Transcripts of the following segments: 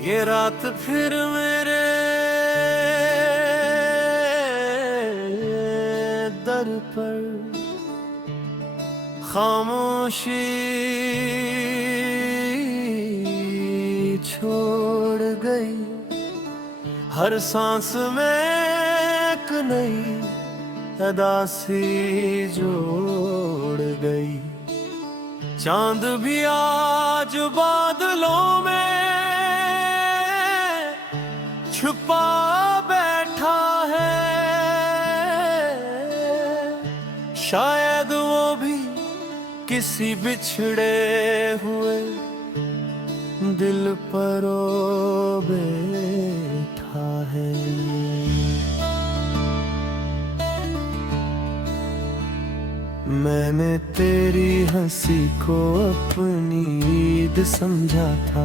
ये रात फिर मेरे दर पर खामोशी छोड़ गई। हर सांस में एक नई अदा सी जोड़ गई। चांद भी आज बादलों में छुपा बैठा है। शायद वो भी किसी बिछड़े हुए दिल पर ओ बैठा है। मैंने तेरी हंसी को अपनी ईद समझा था,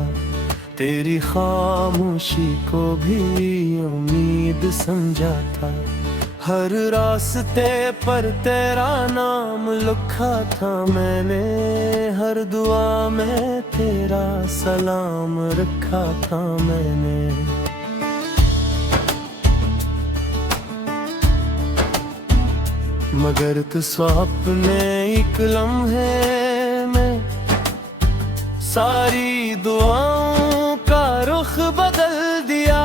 तेरी खामोशी को भी उम्मीद समझा था। हर रास्ते पर तेरा नाम लिखा था मैंने, हर दुआ में तेरा सलाम रखा था मैंने। मगर तू स्वप्ने एक लम्हे में सारी दुआओं का रुख बदल दिया।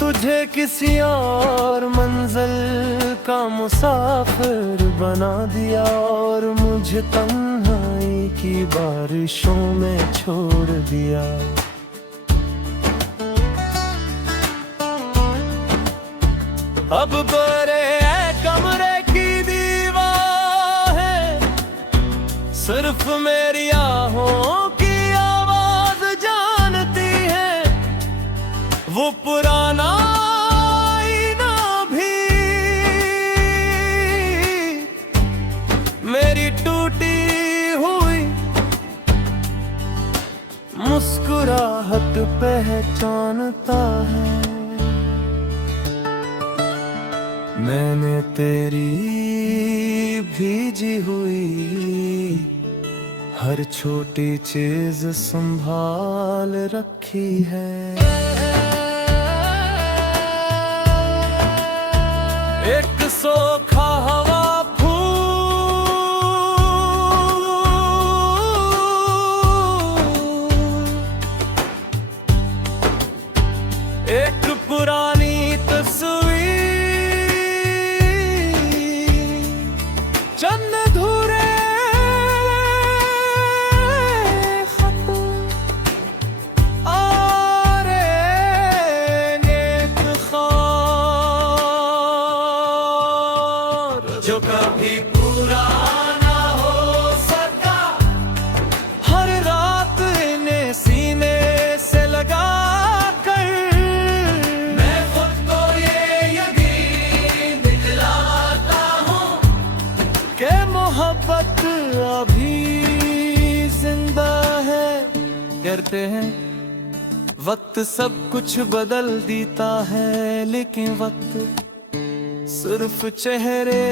तुझे किसी और मंजिल का मुसाफिर बना दिया और मुझे तन्हाई की बारिशों में छोड़ दिया। अब बड़े कमरे की दीवार है, सिर्फ मेरी आहों की आवाज जानती है। वो पुराना आईना भी मेरी टूटी हुई मुस्कुराहट पहचानता है। मैंने तेरी भीजी हुई हर छोटी चीज संभाल रखी है। एक सोखा हवा फूल, एक पुरानी तस्वीर, चंद अधूरे खत और नेक ख्वार जो कभी पूरा ना हो सका। हर रात इन्हें सीने से लगा कर मैं खुद को ये यकीन दिलाता हूँ कि मोहब्बत अभी जिंदा है। कहते हैं वक्त सब कुछ बदल देता है, लेकिन वक्त सिर्फ चेहरे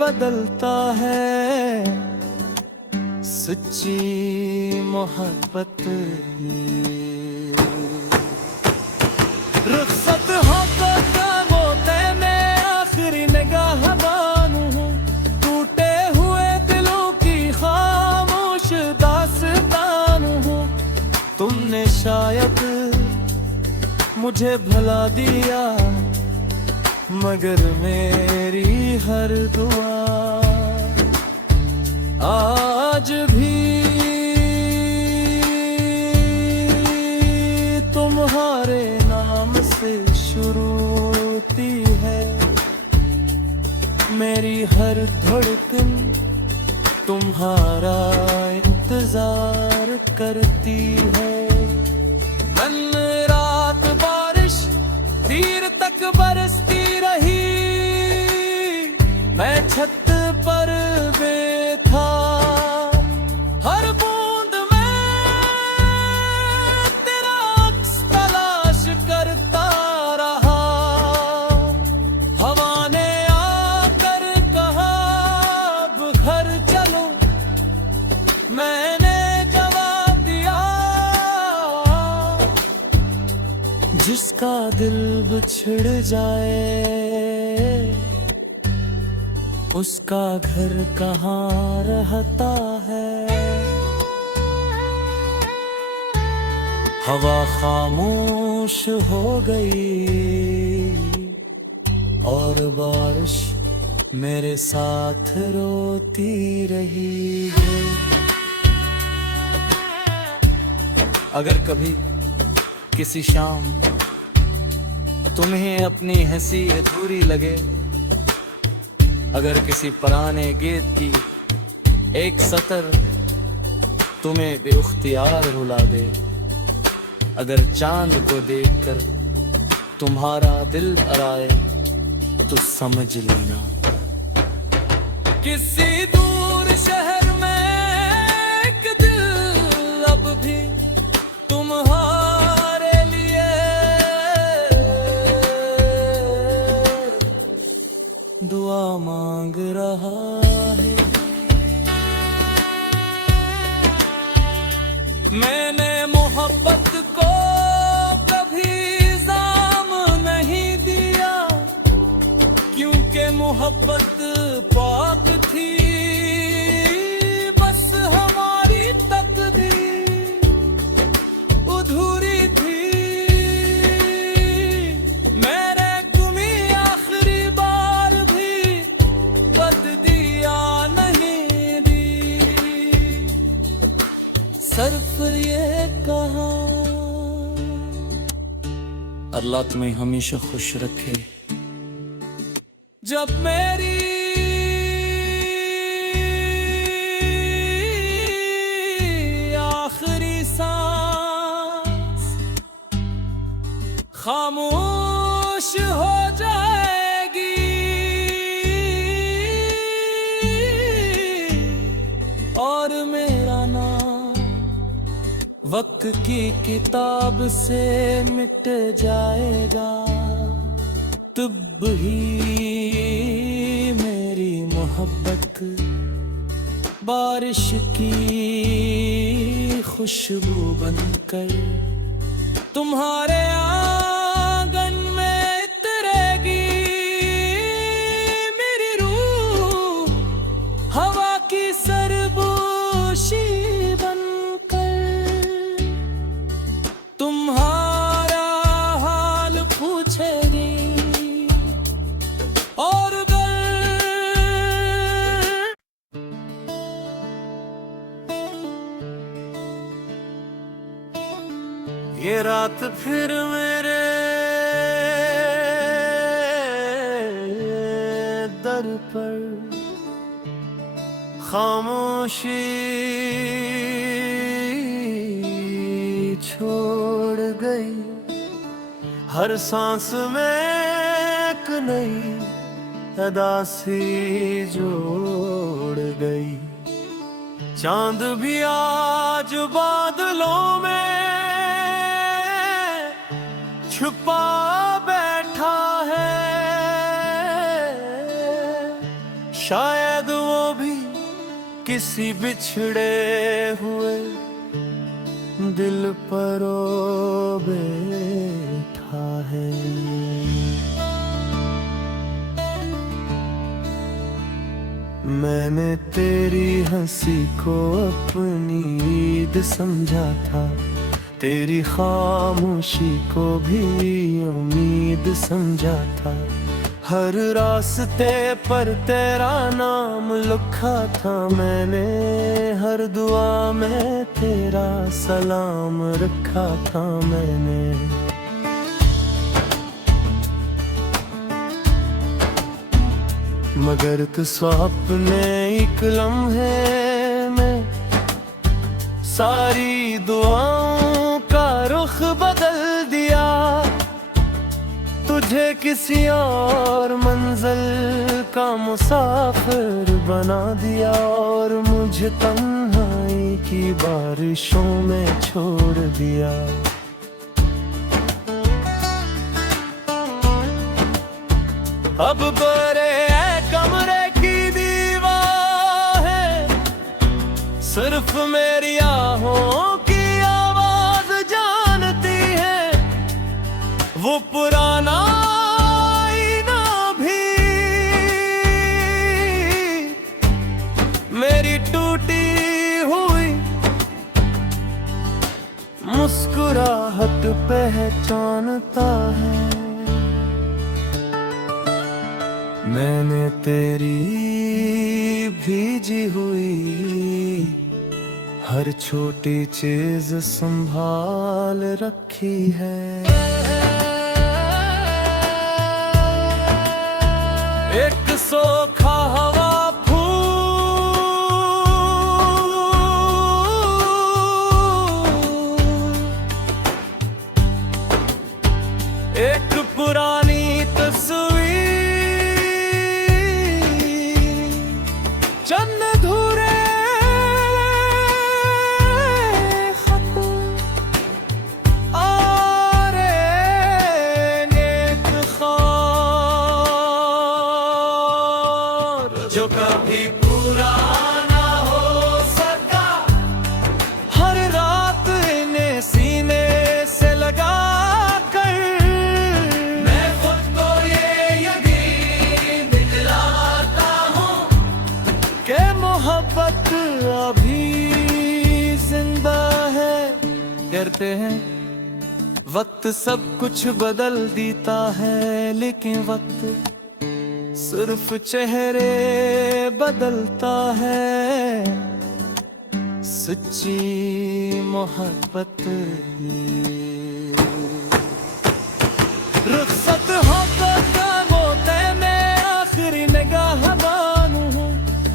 बदलता है। सच्ची मोहब्बत रुखसत हो तो खामोते में आखिरी निगाह बानू हूँ। टूटे हुए दिलों की खामोश दास्तान हूँ। तुमने शायद मुझे भुला दिया, मगर मेरी हर दुआ आज भी तुम्हारे नाम से शुरू होती है। मेरी हर धड़कन तुम्हारा इंतजार करती है। मन रात बारिश तीर तक बरसती रही, मैं छत पर बैठा हर बूंद में तेरा अक्स तलाश करता रहा। हवा ने आकर कहा अब घर चलो, मैंने जवाब दिया जिसका दिल बिछड़ जाए उसका घर कहाँ रहता है। हवा खामोश हो गई और बारिश मेरे साथ रोती रही है। अगर कभी किसी शाम तुम्हें अपनी हंसी अधूरी लगे, अगर किसी पुराने गीत की एक सतर तुम्हें बेख्तियार रुला दे, अगर चांद को देखकर तुम्हारा दिल भराए तो समझ लेना किसी दूर शहर में एक दिल अब भी तुम्हारे लिए दुआ मांग रहा है। मैंने मोहब्बत को कभी इल्जाम नहीं दिया, क्योंकि मोहब्बत पाक थी, बस हमारी तकदीर अधूरी थी। मेरे तुम्हें आखिरी बार भी बददिया नहीं दी, सिर्फ ये कहा अल्लाह तुम्हें हमेशा खुश रखे। जब मेरी आखिरी सांस खामोश हो जाएगी और मेरा नाम वक्त की किताब से मिट जाएगा, तब ही मेरी मोहब्बत बारिश की खुशबू बनकर तुम्हारे आंगन में उतरेगी। मेरी रूह हवा की सरबोशी बनकर तुम्हारा हाल पूछेगी और ये रात फिर मेरे दर पर खामोशी छोड़ गई, हर सांस में एक नई अदा सी जोड़ गई। चांद भी आज बादलों में छुपा बैठा है, शायद वो भी किसी बिछड़े हुए दिल पर ओ बैठा है। मैंने तेरी हंसी को अपनी ईद समझा था, तेरी खामोशी को भी उम्मीद समझा था। हर रास्ते पर तेरा नाम लिखा था मैंने, हर दुआ में तेरा सलाम रखा था मैंने। मगर तू स्वप्ने एक लम्हे में सारी दुआओं का रुख बदल दिया, तुझे किसी और मंजिल का मुसाफिर बना दिया और मुझे तन्हाई की बारिशों में छोड़ दिया। अब बड़े कमरे की दीवार है, सिर्फ मेरी आहों की आवाज जानती है। पुराना आईना भी मेरी टूटी हुई मुस्कुराहट पहचानता है। मैंने तेरी भीजी हुई हर छोटी चीज संभाल रखी है। एक सोखा हवा फूल, एक पुरानी तस्वीर, चंद अधूरे खत और नेक ख्वार जो कभी पूरा ना हो सका। हर रात इन्हें सीने से लगा कर मैं खुद को ये यकीन दिलाता हूँ कि मोहब्बत अभी जिंदा है। कहते हैं वक्त सब कुछ बदल देता है, लेकिन वक्त सिर्फ चेहरे बदलता है। सच्ची मोहब्बत रुखसत हो कदमों ते मैं आखिरी निगाह बानू हूँ।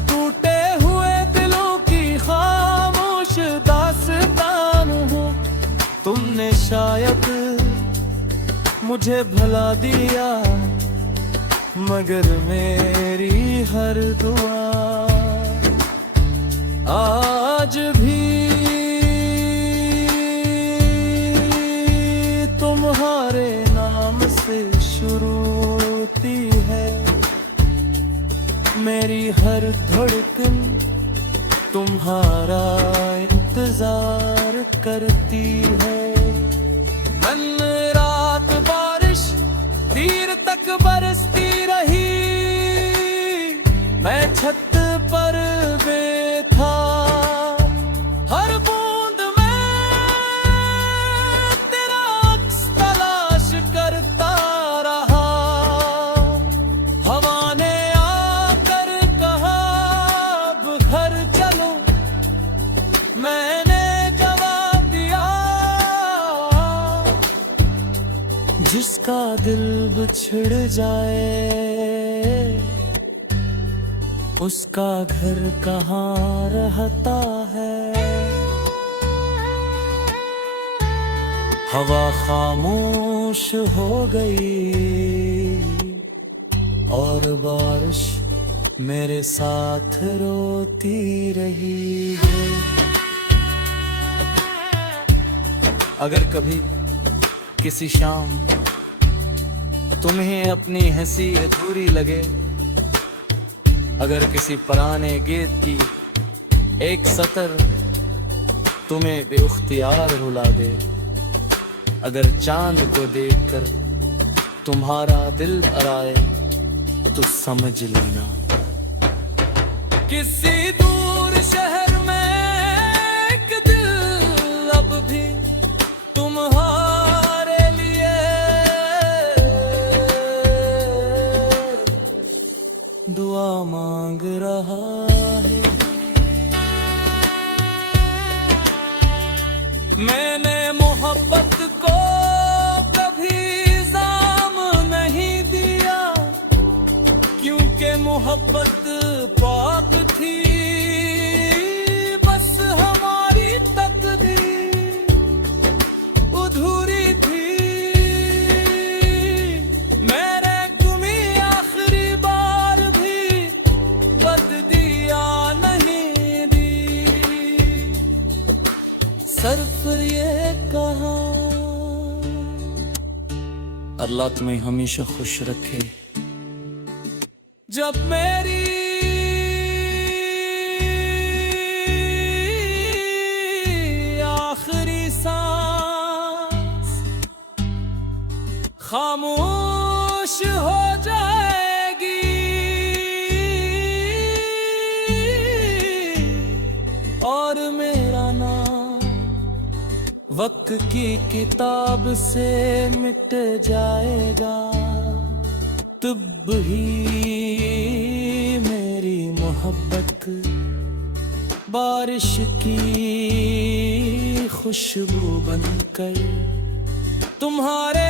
टूटे हुए दिलों की खामोश दास्तान हूँ। तुमने शायद मुझे भुला दिया, मगर मेरी हर दुआ आज भी तुम्हारे नाम से शुरू होती है। मेरी हर धड़कन तुम्हारा इंतजार करती है। दिन रात बारिश तीर तक बरसती रही, मैं छत पर बैठा हर बूंद में तेरा अक्स तलाश करता रहा। हवा ने आकर कहा अब घर चलो, मैंने जवाब दिया जिसका दिल बिछड़ जाए उसका घर कहाँ रहता है। हवा खामोश हो गई और बारिश मेरे साथ रोती रही है। अगर कभी किसी शाम तुम्हें अपनी हंसी अधूरी लगे, अगर किसी पुराने गीत की एक सतर तुम्हें बेख्तियार रुला दे, अगर चांद को देखकर तुम्हारा दिल आए तो समझ लेना किसी दूर शहर में एक दिल अब भी तुम्हारे लिए दुआ मांग रहा है। मैंने मोहब्बत को कभी इल्जाम नहीं दिया, क्योंकि मोहब्बत पाक थी। बस हमारी तकदीर अधूरी थी। मेरे गुमी आखिरी बार भी बद दिया नहीं दी। सर पर ये कहा अल्लाह तुम्हें हमेशा खुश रखे। जब मेरी आखिरी सांस वक्त की किताब से मिट जाएगा, तब ही मेरी मोहब्बत बारिश की खुशबू बनकर तुम्हारे